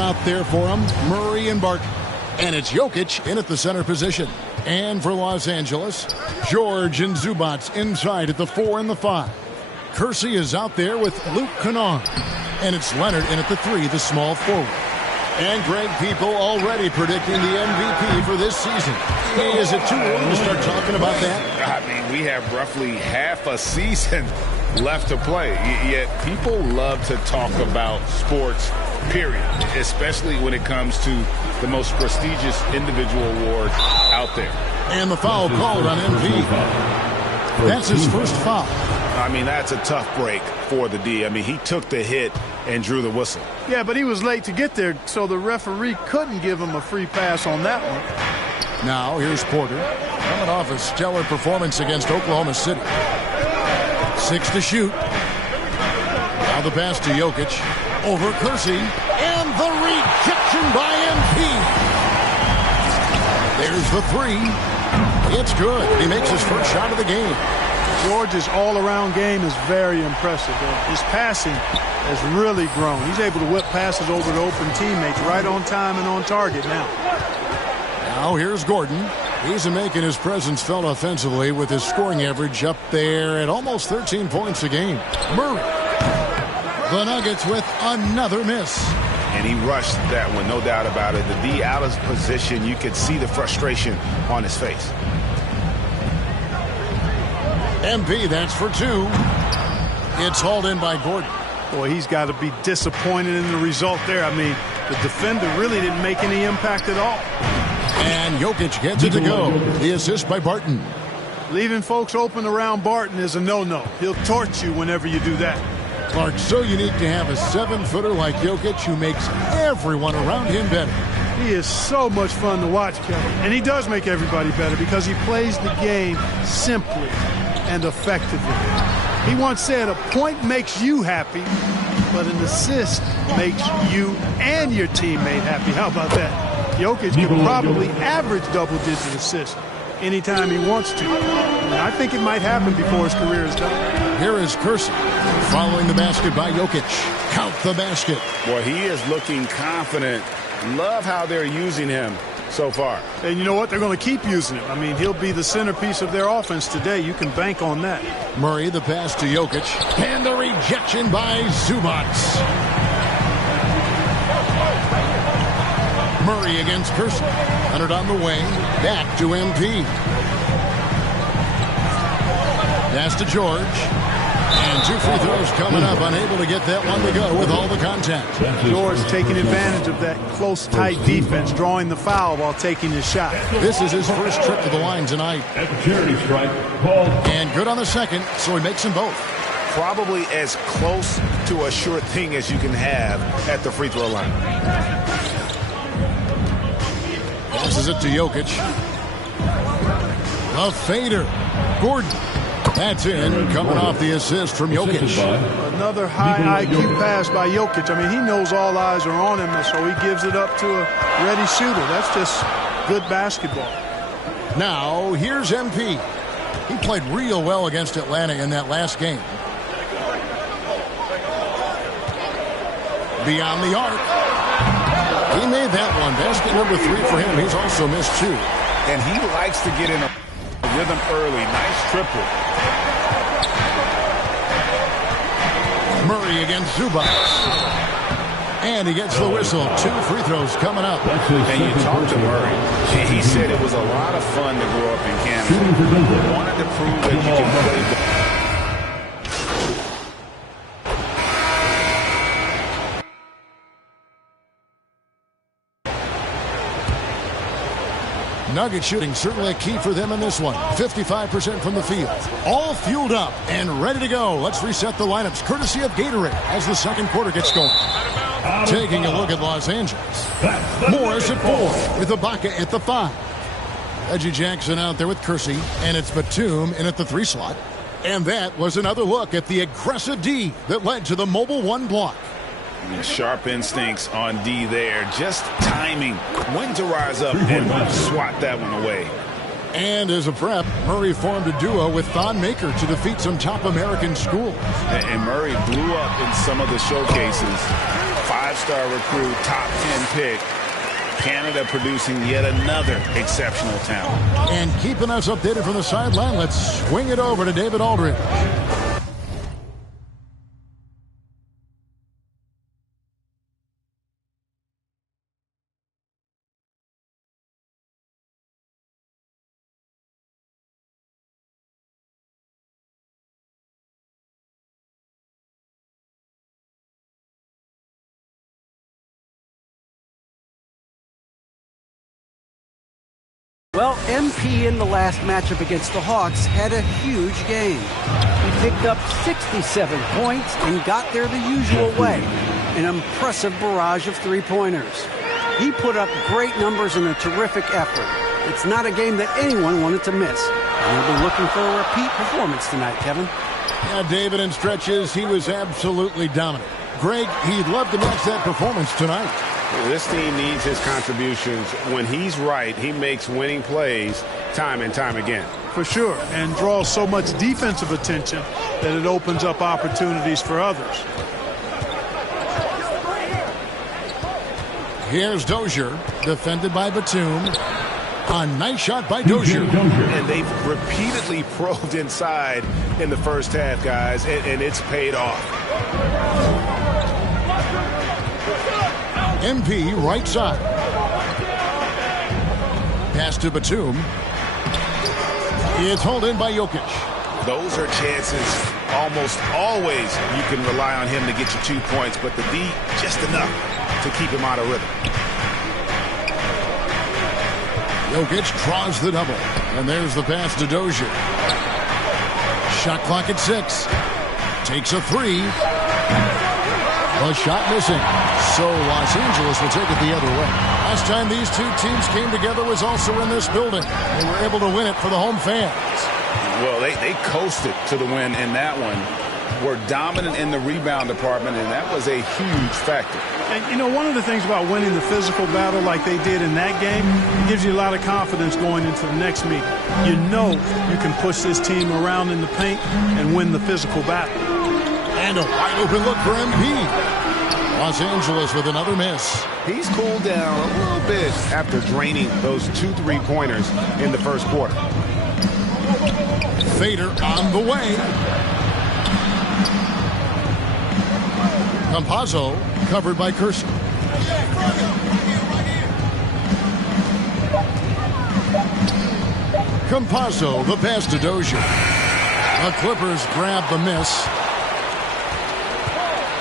out there for him, Murray and Barton. And it's Jokic in at the center position. And for Los Angeles, George and Zubac inside at the 4 and the 5. Kersey is out there with Luke Kennard. And it's Leonard in at the 3, the small forward. And Greg, people already predicting the MVP for this season. Hey, is it too early to start talking about that? I mean, we have roughly half a season left to play. Yet people love to talk about sports, period, especially when it comes to the most prestigious individual award out there. And the foul called on MP. That's his first foul. I mean, that's a tough break for the D. I mean, he took the hit and drew the whistle. Yeah, but he was late to get there, so the referee couldn't give him a free pass on that one. Now, here's Porter, coming off a stellar performance against Oklahoma City. 6 to shoot. Now the pass to Jokic. Over Kersey. And the rejection by MP. There's the 3. It's good. He makes his first shot of the game. George's all-around game is very impressive. His passing has really grown. He's able to whip passes over to open teammates right on time and on target now. Now here's Gordon. He's making his presence felt offensively with his scoring average up there at almost 13 points a game. Murray. The Nuggets with another miss. And he rushed that one, no doubt about it. The D out of position, you could see the frustration on his face. MP, that's for 2. It's hauled in by Gordon. Boy, he's got to be disappointed in the result there. I mean, the defender really didn't make any impact at all. And Jokic gets it to go. The assist by Barton. Leaving folks open around Barton is a no-no. He'll torch you whenever you do that. Clark, so unique to have a 7-footer like Jokic who makes everyone around him better. He is so much fun to watch, Kevin. And he does make everybody better because he plays the game simply and effectively. He once said a point makes you happy, but an assist makes you and your teammate happy. How about that? Jokic can probably average double-digit assists anytime he wants to. And I think it might happen before his career is done. Here is Kersey following the basket by Jokic. Count the basket. Boy, he is looking confident. Love how they're using him so far. And you know what? They're going to keep using him. I mean, he'll be the centerpiece of their offense today. You can bank on that. Murray, the pass to Jokic. And the rejection by Zubac. Murray against Kersey. Leonard on the wing. Back to MP. Pass to George. And 2 free throws coming up. Unable to get that one to go with all the contact. George taking advantage of that close, tight defense, drawing the foul while taking his shot. This is his first trip to the line tonight. And good on the second, so he makes them both. Probably as close to a sure thing as you can have at the free throw line. Passes it to Jokic. A fader. Gordon. That's in, coming off the assist from Jokic. Another high IQ pass by Jokic. I mean, he knows all eyes are on him, so he gives it up to a ready shooter. That's just good basketball. Now, here's MP. He played real well against Atlanta in that last game. Beyond the arc. He made that one. Basket number 3 for him. He's also missed 2. And he likes to get in a rhythm early. Nice triple. Murray against Zubac. And he gets the whistle. 2 free throws coming up. And you talk to Murray. He said it was a lot of fun to grow up in Canada. He wanted to prove that you can play. Nugget shooting certainly a key for them in this one. 55% from the field. All fueled up and ready to go. Let's reset the lineups courtesy of Gatorade as the second quarter gets going. Taking a look at Los Angeles. Morris at 4 with Ibaka at the 5. Reggie Jackson out there with Kersey, and it's Batum in at the 3 slot. And that was another look at the aggressive D that led to the Mobile 1 block. Sharp instincts on D there. Just timing when to rise up and swat that one away. And as a prep, Murray formed a duo with Thon Maker to defeat some top American schools. And Murray blew up in some of the showcases. 5 Five-star recruit, top 10 pick. Canada producing yet another exceptional talent. And keeping us updated from the sideline, let's swing it over to David Aldridge. Well, MP in the last matchup against the Hawks had a huge game. He picked up 67 points and got there the usual way, an impressive barrage of three-pointers. He put up great numbers and a terrific effort. It's not a game that anyone wanted to miss. And we'll be looking for a repeat performance tonight, Kevin. Yeah, David, in stretches, he was absolutely dominant. Greg, he'd love to match that performance tonight. This team needs his contributions. When he's right, he makes winning plays time and time again. For sure, and draws so much defensive attention that it opens up opportunities for others. Here's Dozier, defended by Batum. A nice shot by Dozier. And they've repeatedly probed inside in the first half, guys, and it's paid off. MP right side. Pass to Batum. It's hauled in by Jokic. Those are chances almost always you can rely on him to get you 2 points, but the D just enough to keep him out of rhythm. Jokic draws the double. And there's the pass to Dozier. Shot clock at 6. Takes a 3. A shot missing. So Los Angeles will take it the other way. Last time these two teams came together was also in this building. They were able to win it for the home fans. Well, they coasted to the win in that one. Were dominant in the rebound department, and that was a huge factor. And, you know, one of the things about winning the physical battle like they did in that game, it gives you a lot of confidence going into the next meeting. You know you can push this team around in the paint and win the physical battle. And a wide open look for MP. Los Angeles with another miss. He's cooled down a little bit after draining those 2 3-pointers in the first quarter. Fader on the way. Campazzo covered by Kersey. Campazzo, the pass to Dozier. The Clippers grab the miss.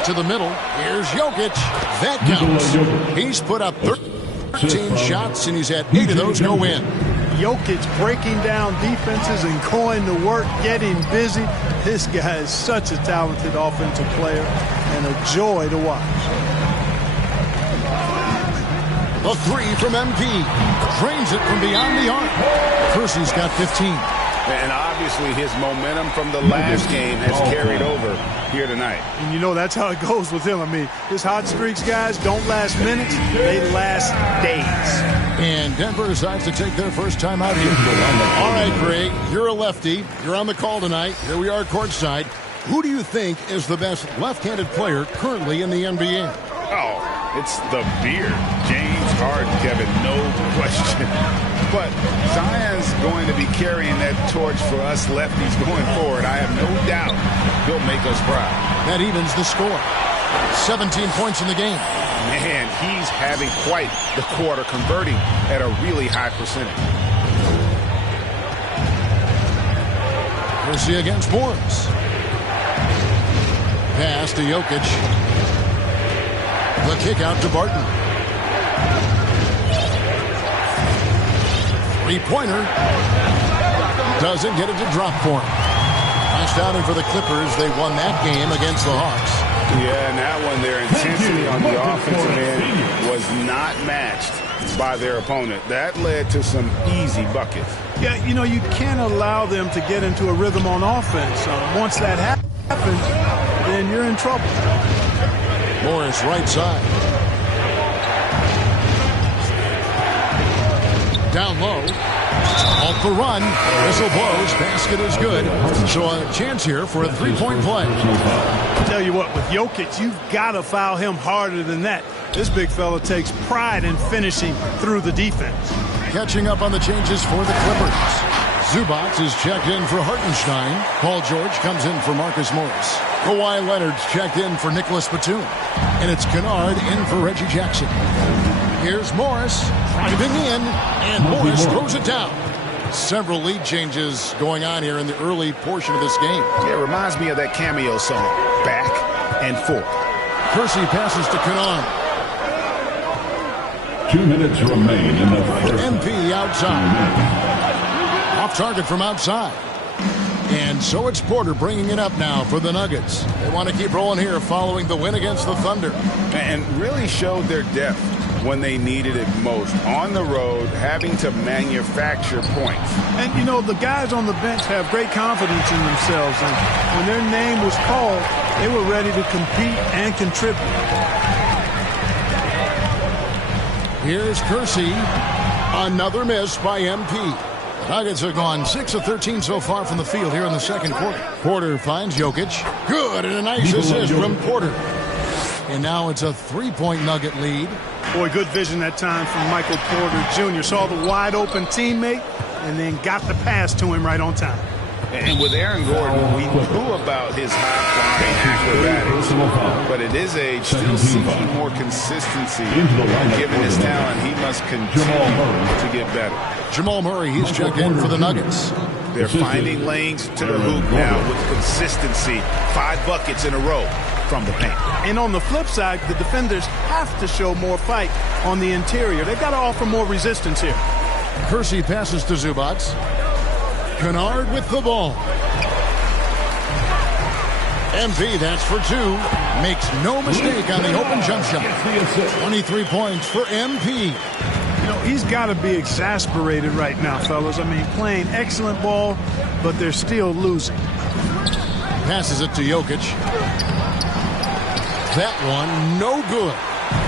To the middle. Here's Jokic. That counts. He's put up 13 shots, and he's had 8 of those go in. Jokic breaking down defenses and going to work, getting busy. This guy is such a talented offensive player and a joy to watch. A 3 from MP. Drains it from beyond the arc. Kersey's got 15. And obviously his momentum from the last game has carried over here tonight. And you know that's how it goes with him. I mean, his hot streaks, guys, don't last minutes. They last days. And Denver decides to take their first time out here. All right, Greg, you're a lefty. You're on the call tonight. Here we are courtside. Who do you think is the best left-handed player currently in the NBA? Oh, it's the beard. James Harden, Kevin, no question. But Zion's going to be carrying that torch for us lefties going forward. I have no doubt he'll make us proud. That evens the score. 17 points in the game. Man, he's having quite the quarter, converting at a really high percentage. Kersey against Morris. Pass to Jokic. The kick out to Barton. Three-pointer. Doesn't get it to drop for him. Nice outing for the Clippers. They won that game against the Hawks. Yeah, and that one, their intensity on the offensive end was not matched by their opponent. That led to some easy buckets. Yeah, you know, you can't allow them to get into a rhythm on offense. Once that happens, then you're in trouble. Morris right side. Down low. Off the run. Whistle blows. Basket is good. So a chance here for a three-point play. Tell you what, with Jokic, you've got to foul him harder than that. This big fella takes pride in finishing through the defense. Catching up on the changes for the Clippers. Zubac is checked in for Hartenstein. Paul George comes in for Marcus Morris. Kawhi Leonard's checked in for Nicholas Batum. And it's Kennard in for Reggie Jackson. Here's Morris driving in, and Morris throws it down. Several lead changes going on here in the early portion of this game. Yeah, it reminds me of that cameo song, Back and Forth. Kersey passes to Kennard. 2 minutes remain in the first. MP outside. Off target from outside. And so it's Porter bringing it up now for the Nuggets. They want to keep rolling here following the win against the Thunder. And really showed their depth when they needed it most. On the road, having to manufacture points. And, you know, the guys on the bench have great confidence in themselves. And when their name was called, they were ready to compete and contribute. Here's Kersey. Another miss by MP. Nuggets have gone 6 of 13 so far from the field here in the second quarter. Porter finds Jokic. Good, and a nice assist from Porter. And now it's a three-point Nugget lead. Boy, good vision that time from Michael Porter Jr. Saw the wide-open teammate and then got the pass to him right on time. And with Aaron Gordon, we knew about his high-flying acrobatics, but at his age, still seeking more consistency. Given his talent, he must continue to get better. Jamal Murray, he's checked in for the Nuggets. They're finding lanes to the hoop now with consistency. 5 buckets in a row from the paint. And on the flip side, the defenders have to show more fight on the interior. They've got to offer more resistance here. Kersey passes to Zubac. Kennard with the ball. MP, that's for 2. Makes no mistake on the open jump shot. 23 points for MP. You know, he's got to be exasperated right now, fellas. I mean, playing excellent ball, but they're still losing. Passes it to Jokic. That one, no good.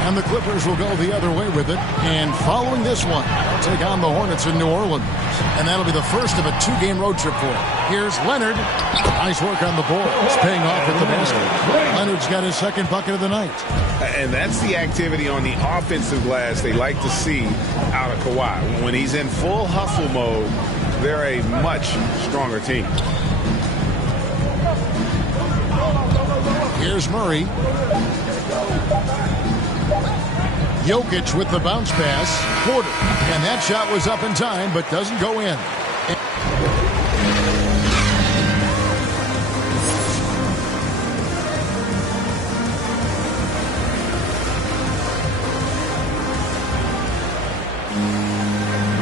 And the Clippers will go the other way with it. And following this one, they'll take on the Hornets in New Orleans. And that'll be the first of a 2-game road trip for him. Here's Leonard. Nice work on the board. It's paying off at the basket. Leonard's got his second bucket of the night. And that's the activity on the offensive glass they like to see out of Kawhi. When he's in full hustle mode, they're a much stronger team. Here's Murray. Jokic with the bounce pass. Porter. And that shot was up in time, but doesn't go in.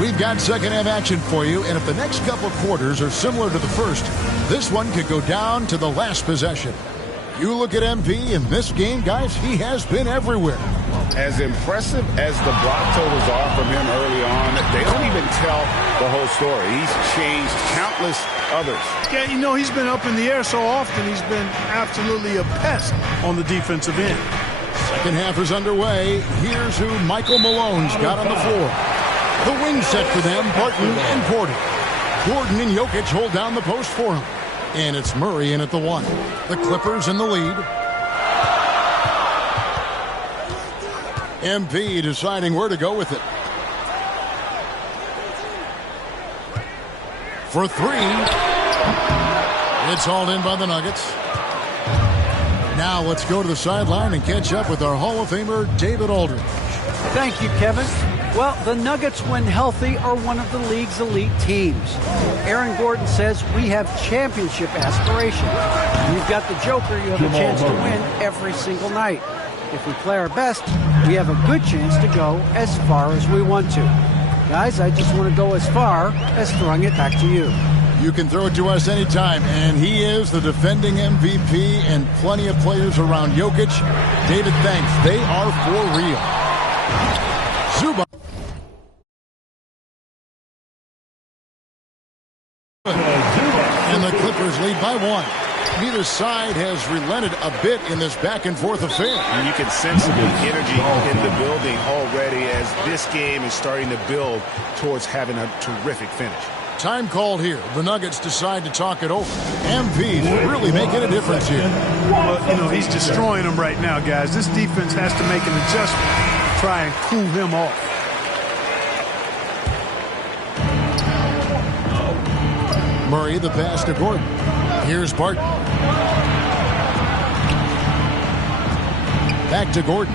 We've got second half action for you, and if the next couple quarters are similar to the first, this one could go down to the last possession. You look at MP in this game, guys, he has been everywhere. As impressive as the block totals are from him early on, they don't even tell the whole story. He's changed countless others. Yeah, you know, he's been up in the air so often, he's been absolutely a pest on the defensive end. Second half is underway. Here's who Michael Malone's got on the floor. The wing set for them, Barton and Porter. Gordon and Jokic hold down the post for him. And it's Murray in at the 1. The Clippers in the lead. MP deciding where to go with it. For 3. It's hauled in by the Nuggets. Now let's go to the sideline and catch up with our Hall of Famer, David Aldridge. Thank you, Kevin. Well, the Nuggets, when healthy, are one of the league's elite teams. Aaron Gordon says we have championship aspirations. You've got the Joker, you have a chance to win every single night. If we play our best, we have a good chance to go as far as we want to. Guys, I just want to go as far as throwing it back to you. You can throw it to us anytime, and he is the defending MVP and plenty of players around Jokic. David, thanks. They are for real. Zubac. And the Clippers lead by 1. Neither side has relented a bit in this back-and-forth affair. And you can sense the energy in the building already as this game is starting to build towards having a terrific finish. Time called here. The Nuggets decide to talk it over. MP's really making a difference here. Well, he's destroying them right now, guys. This defense has to make an adjustment to try and cool him off. Murray, the pass to Gordon. Here's Barton. Back to Gordon.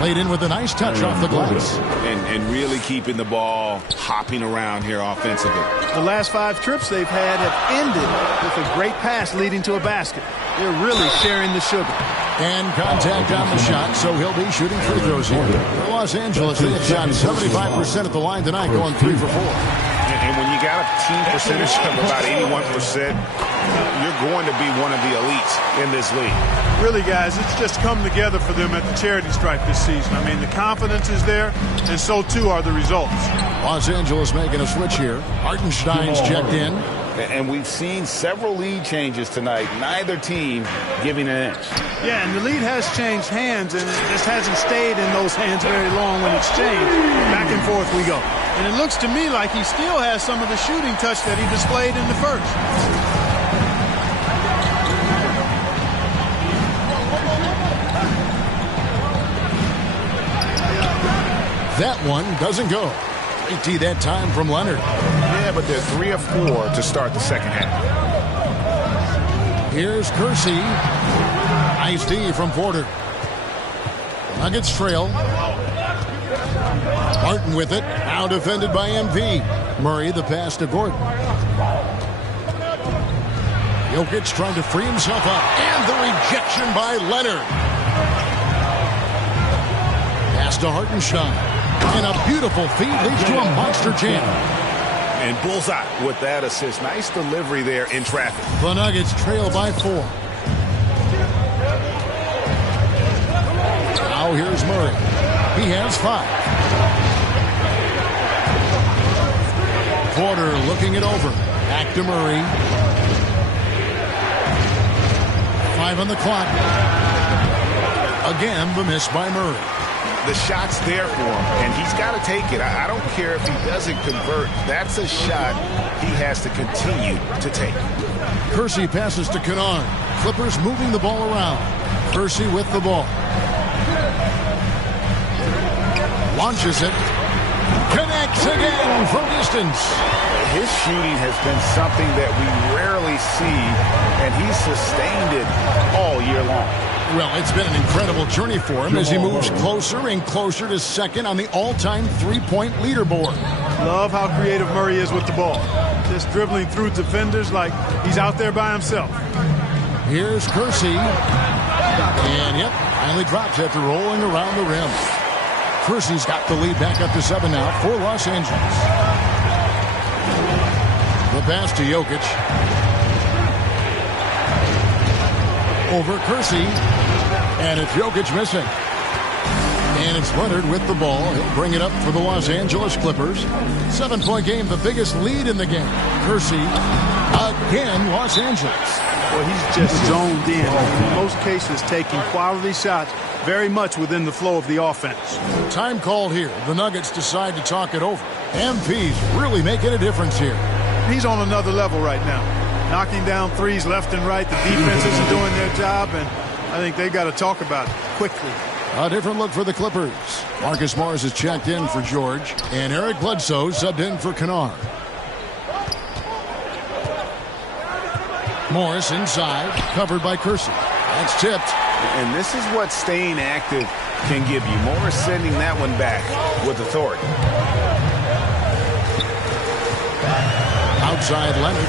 Played in with a nice touch off the glass. And really keeping the ball hopping around here offensively. The last 5 trips they've had have ended with a great pass leading to a basket. They're really sharing the sugar. And contact on the shot, so he'll be shooting free throws here. For Los Angeles, they have shot 75% at the line tonight, going 3 for 4. And when you got a team percentage of about 81%, you're going to be one of the elites in this league. Really, guys, it's just come together for them at the charity stripe this season. I mean, the confidence is there, and so too are the results. Los Angeles making a switch here. Hartenstein's checked in. And we've seen several lead changes tonight. Neither team giving an inch. Yeah, and the lead has changed hands, and it just hasn't stayed in those hands very long when it's changed. Back and forth we go. And it looks to me like he still has some of the shooting touch that he displayed in the first. That one doesn't go. Great D that time from Leonard. Yeah, but they're 3 of 4 to start the second half. Here's Kersey. Nice D from Porter. Nuggets trail. Martin with it. Now defended by MP. Murray the pass to Gordon. Jokic trying to free himself up. And the rejection by Leonard. Pass to Hartenstein. And a beautiful feed leads to a monster jam. And bullseye with that assist. Nice delivery there in traffic. The Nuggets trail by 4. Now here's Murray. He has 5. Porter looking it over. Back to Murray. 5 on the clock. Again, the miss by Murray. The shot's there for him, and he's got to take it. I don't care if he doesn't convert. That's a shot he has to continue to take. Kersey passes to Kennard. Clippers moving the ball around. Kersey with the ball. Launches it. Connects again from distance. His shooting has been something that we rarely see, and he's sustained it all year long. Well, it's been an incredible journey for him as he moves closer and closer to second on the all-time three-point leaderboard. Love how creative Murray is with the ball. Just dribbling through defenders like he's out there by himself. Here's Kersey. And, yep, finally drops after rolling around the rim. Kersey's got the lead back up to 7 now for Los Angeles. The pass to Jokic. Over Kersey. And it's Jokic missing. And it's Leonard with the ball. He'll bring it up for the Los Angeles Clippers. 7-point game, the biggest lead in the game. Kersey, again, Los Angeles. Well, he's just zoned in. In most cases, taking quality shots very much within the flow of the offense. Time called here. The Nuggets decide to talk it over. MP's really making a difference here. He's on another level right now. Knocking down threes left and right. The defense isn't doing their job, and I think they got to talk about it quickly. A different look for the Clippers. Marcus Morris is checked in for George, and Eric Bledsoe subbed in for Kennard. Morris inside, covered by Kersey. That's tipped. And this is what staying active can give you. Morris sending that one back with authority. Outside Leonard.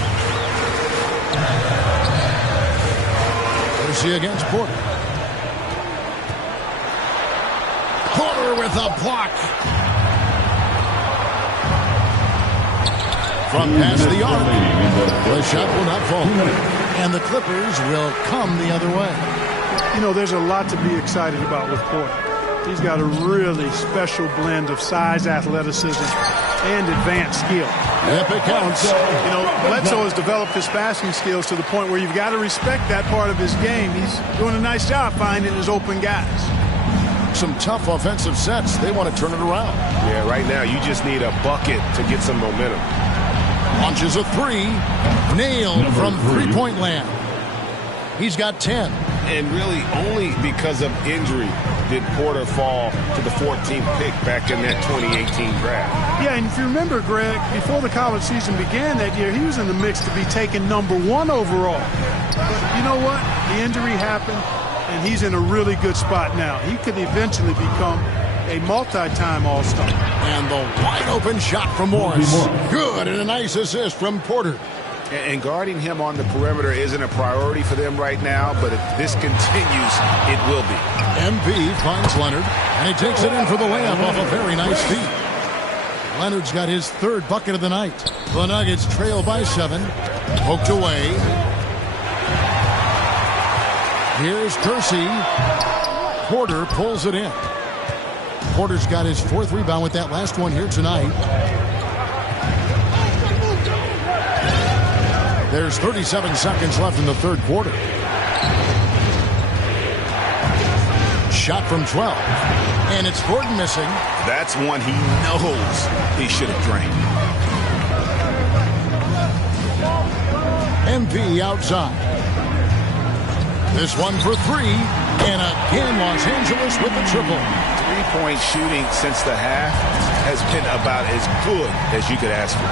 Kersey against Porter. Porter with a block. From past the arc. The shot will not fall. And the Clippers will come the other way. You know, there's a lot to be excited about with Porter. He's got a really special blend of size, athleticism, and advanced skill. Yep, it counts. You know, Bledsoe has developed his passing skills to the point where you've got to respect that part of his game. He's doing a nice job finding his open guys. Some tough offensive sets. They want to turn it around. Yeah, right now you just need a bucket to get some momentum. Launches a three. Nailed from three-point land. He's got 10. And really only because of injury did Porter fall to the 14th pick back in that 2018 draft. Yeah, and if you remember, Greg, before the college season began that year, he was in the mix to be taken #1 overall. But you know what? The injury happened, and he's in a really good spot now. He could eventually become a multi-time All-Star. And the wide-open shot from Morris. Good, and a nice assist from Porter. And guarding him on the perimeter isn't a priority for them right now, but if this continues, it will be. MP finds Leonard, and he takes it in for the layup off a very nice feed. Leonard's got his third bucket of the night. The Nuggets trail by 7. Poked away. Here's Kersey. Porter pulls it in. Porter's got his 4th rebound with that last one here tonight. There's 37 seconds left in the third quarter. Shot from 12. And it's Gordon missing. That's one he knows he should have drained. MP outside. This one for 3. And again, Los Angeles with the triple. Three-point shooting since the half has been about as good as you could ask for.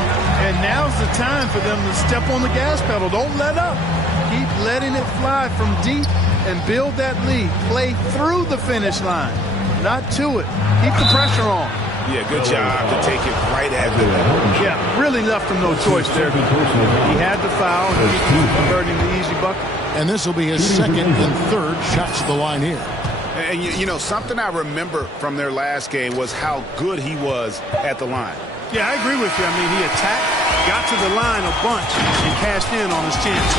And now's the time for them to step on the gas pedal. Don't let up. Keep letting it fly from deep and build that lead. Play through the finish line, not to it. Keep the pressure on. Yeah, good job to take it right after that. Yeah, really left him no choice there. He had the foul and he converting the easy bucket. And this will be his second and third shots at the line here. And, you know, something I remember from their last game was how good he was at the line. Yeah, I agree with you. I mean, he attacked, got to the line a bunch, and cashed in on his chances.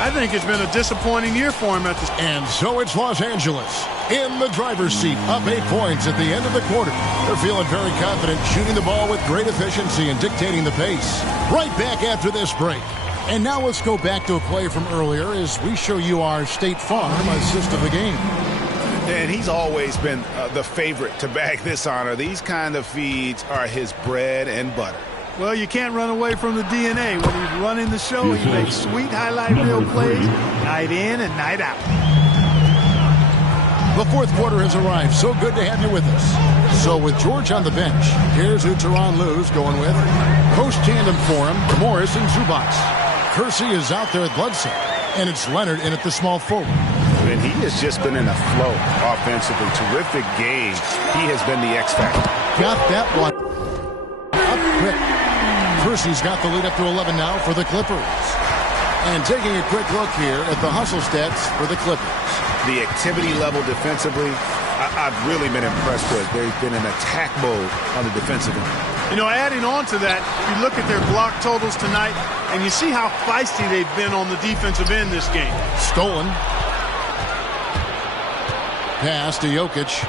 I think it's been a disappointing year for him at this. And so it's Los Angeles in the driver's seat, up 8 points at the end of the quarter. They're feeling very confident, shooting the ball with great efficiency and dictating the pace. Right back after this break. And now let's go back to a play from earlier as we show you our State Farm assist of the game. And he's always been the favorite to bag this honor. These kind of feeds are his bread and butter. Well, you can't run away from the DNA. When he's running the show, he makes sweet highlight reel plays night in and night out. The fourth quarter has arrived. So good to have you with us. So with George on the bench, here's who Tyronn Lue's going with. Post tandem for him, Morris and Zubac. Kersey is out there at Bledsoe, and it's Leonard in at the small forward. And he has just been in a flow offensively. Terrific game. He has been the X factor. Got that one up quick. Kersey's got the lead up to 11 now for the Clippers. And taking a quick look here at the hustle stats for the Clippers. The activity level defensively, I've really been impressed with. They've been in attack mode on the defensive end. You know, adding on to that, you look at their block totals tonight, and you see how feisty they've been on the defensive end this game. Stolen. Pass to Jokic.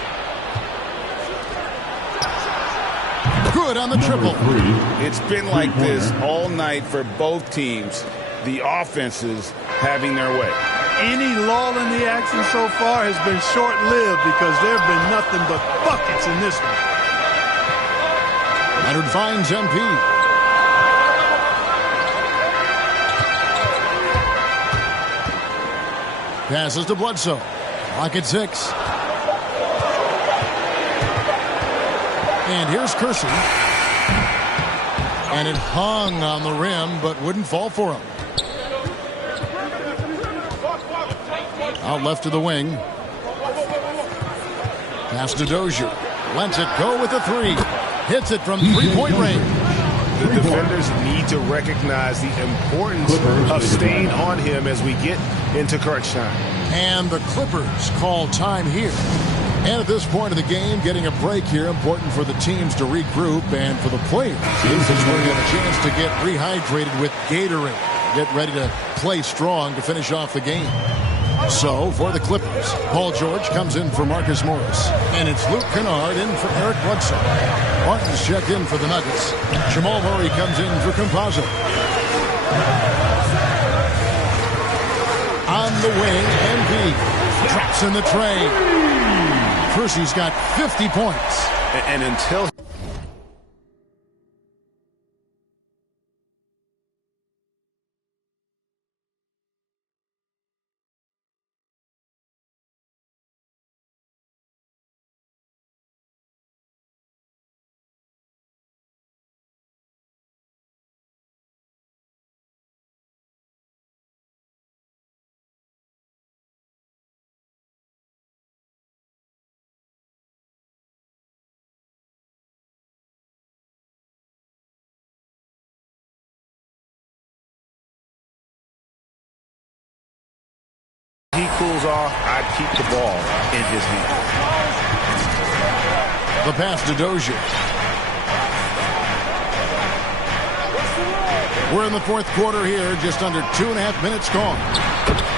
Good on the triple. It's been like this all night for both teams. The offenses having their way. Any lull in the action so far has been short-lived because there have been nothing but buckets in this one. Leonard finds MP. Passes to Bledsoe. Clock at 6. And here's Kersey. And it hung on the rim, but wouldn't fall for him. Out left to the wing. Pass to Dozier. Lets it go with a 3. Hits it from three-point range. The defenders need to recognize the importance of staying on him as we get into crunch time. And the Clippers call time here. And at this point of the game, getting a break here, important for the teams to regroup and for the players. This is where you have a chance to get rehydrated with Gatorade. Get ready to play strong to finish off the game. So, for the Clippers, Paul George comes in for Marcus Morris. And it's Luke Kennard in for Eric Bledsoe. Martin's checked in for the Nuggets. Jamal Murray comes in for Campazzo. On the wing, Embiid traps in the tray. Percy's got 50 points. And until... he cools off, I'd keep the ball in his hand. The pass to Dozier. We're in the fourth quarter here, just under 2.5 minutes gone.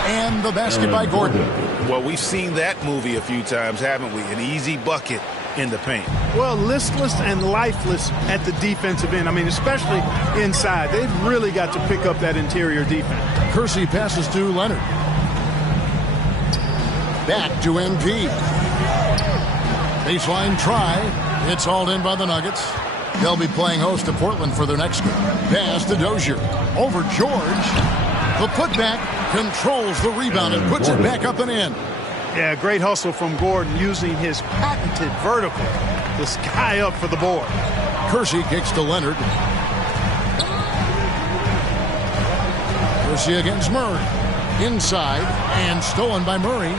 And the basket by Gordon. Well, we've seen that movie a few times, haven't we? An easy bucket in the paint. Well, listless and lifeless at the defensive end. I mean, especially inside. They've really got to pick up that interior defense. Kersey passes to Leonard. Back to MP. Baseline try. It's hauled in by the Nuggets. They'll be playing host to Portland for their next game. Pass to Dozier. Over George. The putback controls the rebound and puts it back up and in. Yeah, great hustle from Gordon using his patented vertical to sky up for the board. Kersey kicks to Leonard. Kersey against Murray. Inside and stolen by Murray.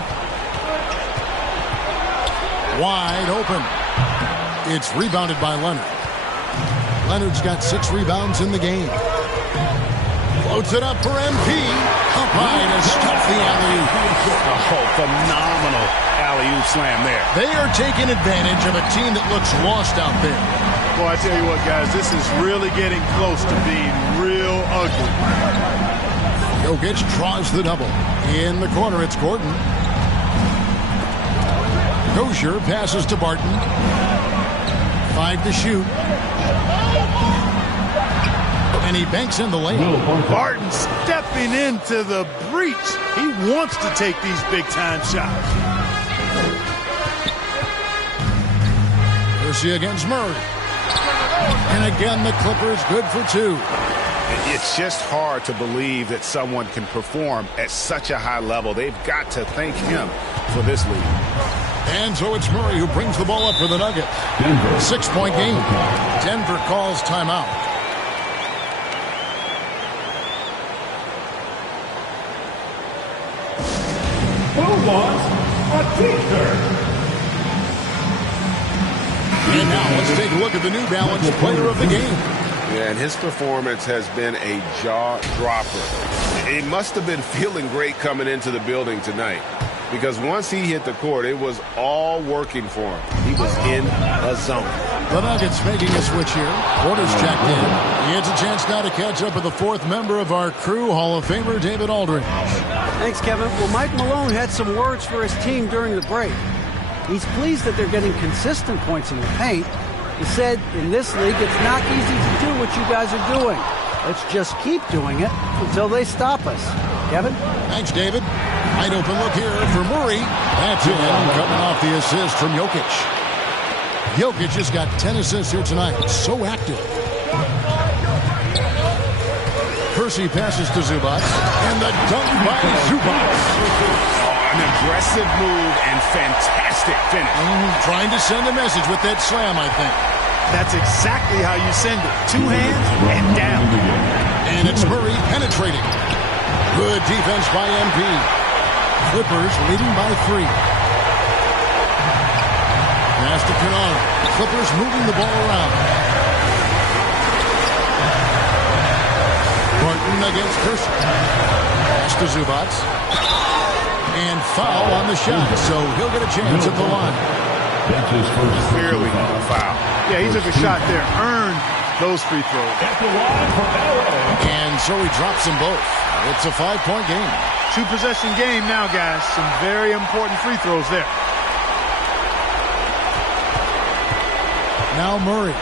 Wide open. It's rebounded by Leonard. Leonard's got 6 rebounds in the game. Floats it up for MP. Up high to stuff the alley-oop. Oh, phenomenal alley-oop slam there. They are taking advantage of a team that looks lost out there. Well, I tell you what, guys, this is really getting close to being real ugly. Jokic draws the double. In the corner, it's Gordon. Dozier passes to Barton. 5 to shoot. And he banks in the lane. Barton stepping into the breach. He wants to take these big-time shots. Kersey against Murray. And again, the Clippers good for 2. It's just hard to believe that someone can perform at such a high level. They've got to thank him for this lead. And so it's Murray who brings the ball up for the Nuggets. 6-point game. Denver calls timeout. Who wants a T-shirt? And now let's take a look at the New Balance player of the game. Yeah, and his performance has been a jaw-dropper. He must have been feeling great coming into the building tonight, because once he hit the court, it was all working for him. He was in a zone. The Nuggets making a switch here. Porter's checked in. He gets a chance now to catch up with the 4th member of our crew, Hall of Famer David Aldridge. Thanks, Kevin. Well, Mike Malone had some words for his team during the break. He's pleased that they're getting consistent points in the paint. He said, in this league, it's not easy to do what you guys are doing. Let's just keep doing it until they stop us. Kevin? Thanks, David. Wide open look here for Murray. That's in, coming off the assist from Jokic. Jokic has got 10 assists here tonight. So active. Kersey passes to Zubac. And the dunk by Zubac. An aggressive move and fantastic finish. Trying to send a message with that slam, I think. That's exactly how you send it. 2 hands and down. And it's Murray penetrating. Good defense by MP. Clippers leading by 3. Pass to Kennard. Clippers moving the ball around. Barton against Kersey. Pass to Zubac. And foul on the shot, so he'll get a chance at the line. That's his first Clearly a foul. Yeah, he took a shot there. Earned those free throws. At the line for LA. And so he drops them both. It's a 5-point game. 2-possession game now, guys. Some very important free throws there. Now Murray.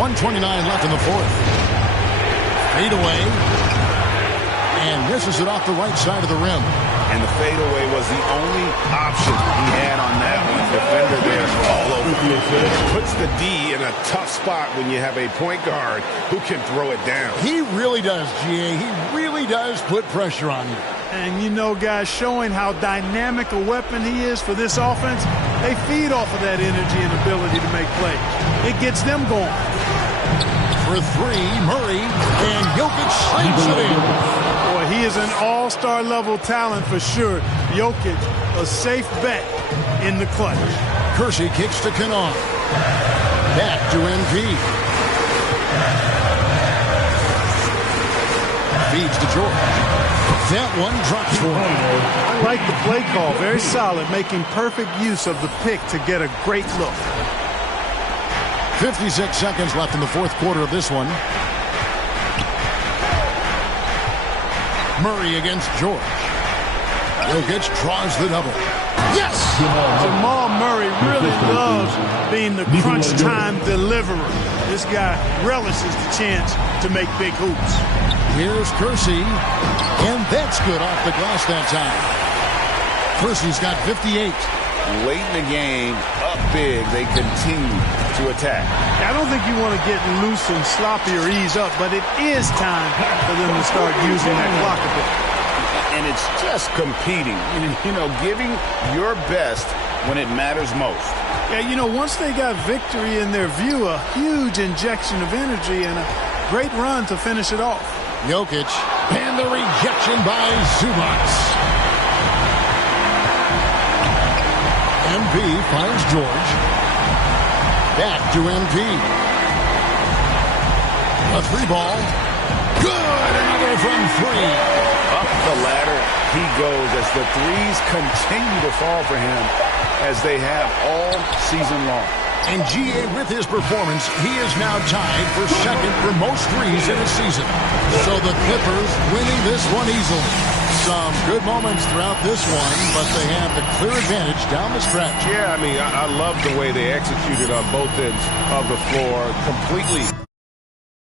.129 left in the fourth. Fade away. And misses it off the right side of the rim. And the fadeaway was the only option he had on that one. Defender there all over. Puts the D in a tough spot when you have a point guard who can throw it down. He really does, GA. He really does put pressure on you. And you know, guys, showing how dynamic a weapon he is for this offense, they feed off of that energy and ability to make plays. It gets them going. For three, Murray, and Jokic slings it in. Boy, he is an all-star level talent for sure. Jokic, a safe bet in the clutch. Kersey kicks to Kennard. Back to MP. Feeds to George. That one drops for him. I like the play call. Very solid, making perfect use of the pick to get a great look. 56 seconds left in the fourth quarter of this one. Murray against George. Jokic draws the double. Yes! Jamal Murray really loves being the crunch time deliverer. This guy relishes the chance to make big hoops. Here's Kersey, and that's good off the glass that time. Kersey's got 58. Late in the game, up big, they continue to attack. I don't think you want to get loose and sloppy or ease up, but it is time for them to start using that clock a bit. And it's just competing, you know, giving your best when it matters most. Yeah, you know, once they got victory in their view, a huge injection of energy and a great run to finish it off. Jokic, and the rejection by Zubac. MP finds George. Back to MP. A three ball. Good! Another from three. Up the ladder he goes as the threes continue to fall for him as they have all season long. And GA, with his performance, he is now tied for second for most threes in a season. So the Clippers winning this one easily. Some good moments throughout this one, but they have the clear advantage down the stretch. Yeah, I mean, I love the way they executed on both ends of the floor. Completely